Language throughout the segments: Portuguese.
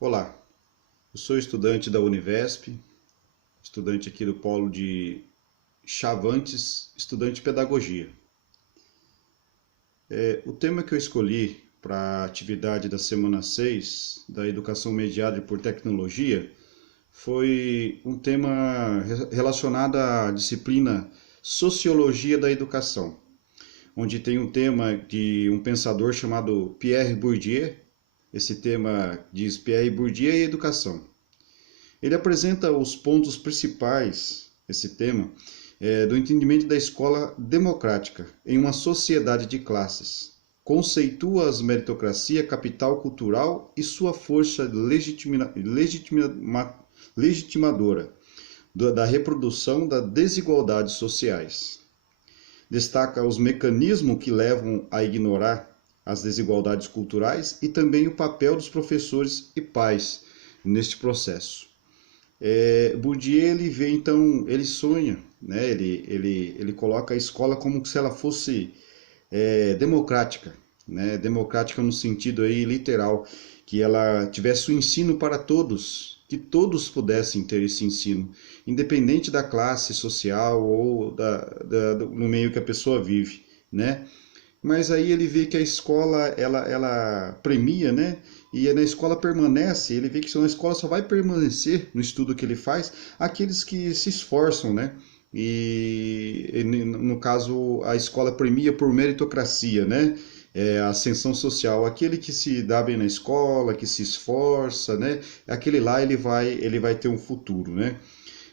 Olá, eu sou estudante da Univesp, estudante aqui do Polo de Chavantes, estudante de Pedagogia. O tema que eu escolhi para a atividade da semana 6 da Educação Mediada por Tecnologia foi um tema relacionado à disciplina Sociologia da Educação, onde tem um tema de um pensador chamado Pierre Bourdieu. Esse tema diz Pierre Bourdieu e Educação. Ele apresenta os pontos principais, esse tema, do entendimento da escola democrática em uma sociedade de classes. Conceitua a meritocracia, capital cultural e sua força legitimadora da reprodução das desigualdades sociais. Destaca os mecanismos que levam a ignorar as desigualdades culturais e também o papel dos professores e pais neste processo. Bourdieu ele vê então, ele sonha, né? Ele coloca a escola como se ela fosse democrática, né? Democrática no sentido aí literal, que ela tivesse o ensino para todos, que todos pudessem ter esse ensino, independente da classe social ou no meio que a pessoa vive, né? Mas aí ele vê que a escola ela premia, né? E na escola permanece, ele vê que na escola só vai permanecer no estudo que ele faz aqueles que se esforçam, né? E no caso a escola premia por meritocracia, né? A ascensão social, aquele que se dá bem na escola, que se esforça, né? Aquele lá ele vai ter um futuro, né?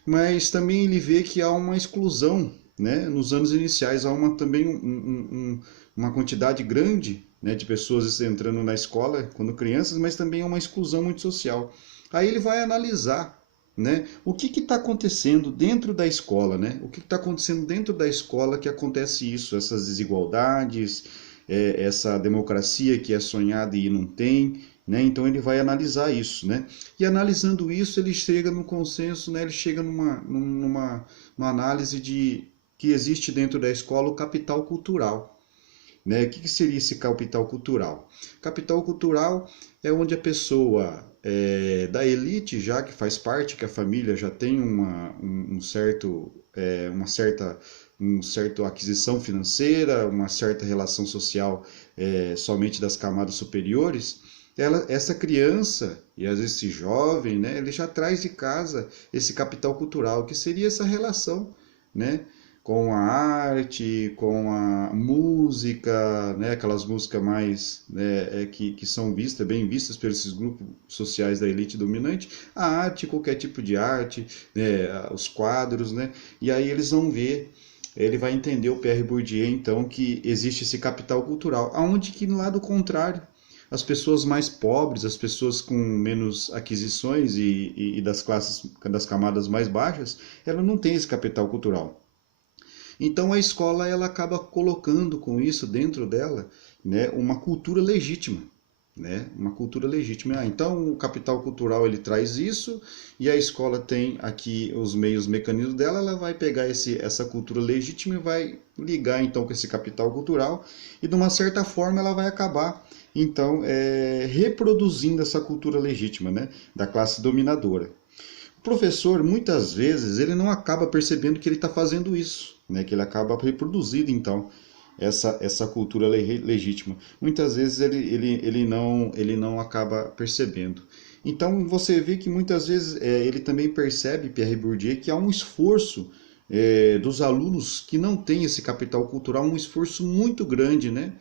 Mas também ele vê que há uma exclusão, né? Nos anos iniciais há também uma quantidade grande, né, de pessoas entrando na escola quando crianças, mas também há uma exclusão muito social. Aí ele vai analisar, né, o que está acontecendo dentro da escola, né? O que está acontecendo dentro da escola que acontece isso, essas desigualdades, essa democracia que é sonhada e não tem, né? Então ele vai analisar isso, né? E analisando isso ele chega no consenso, né? Ele chega numa análise de que existe dentro da escola o capital cultural, né? O que seria esse capital cultural? Capital cultural é onde a pessoa da elite já que faz parte, que a família já tem uma certa aquisição financeira, uma certa relação social somente das camadas superiores. Essa criança e às vezes esse jovem, né, ele já traz de casa esse capital cultural, que seria essa relação, né, com a arte, com a música, né, aquelas músicas mais, né, que são bem vistas por esses grupos sociais da elite dominante, a arte, qualquer tipo de arte, né, os quadros, né, e aí eles vão ver, ele vai entender, o Pierre Bourdieu, então, que existe esse capital cultural, aonde que no lado contrário, as pessoas mais pobres, as pessoas com menos aquisições e das camadas mais baixas, ela não tem esse capital cultural. Então a escola ela acaba colocando com isso dentro dela, né, uma cultura legítima, né, uma cultura legítima. Então o capital cultural ele traz isso e a escola tem aqui os mecanismos dela, ela vai pegar essa cultura legítima e vai ligar então com esse capital cultural e de uma certa forma ela vai acabar então reproduzindo essa cultura legítima, né, da classe dominadora. O professor, muitas vezes, ele não acaba percebendo que ele está fazendo isso, né? Que ele acaba reproduzindo, então, essa cultura legítima. Muitas vezes ele não acaba percebendo. Então, você vê que muitas vezes ele também percebe, Pierre Bourdieu, que há um esforço dos alunos que não têm esse capital cultural, um esforço muito grande, né?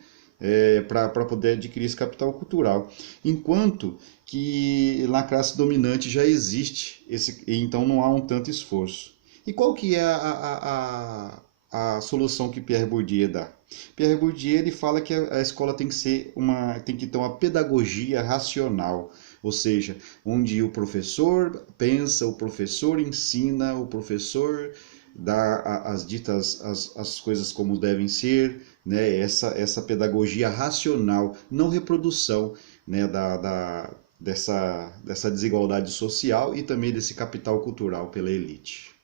Para poder adquirir esse capital cultural. Enquanto que na classe dominante já existe então não há um tanto esforço. E qual que é a solução que Pierre Bourdieu dá? Pierre Bourdieu ele fala que a escola tem que ter uma pedagogia racional, ou seja, onde o professor pensa, o professor ensina, o professor dá as coisas como devem ser, né? Essa pedagogia racional, não reprodução, né? Dessa desigualdade social e também desse capital cultural pela elite.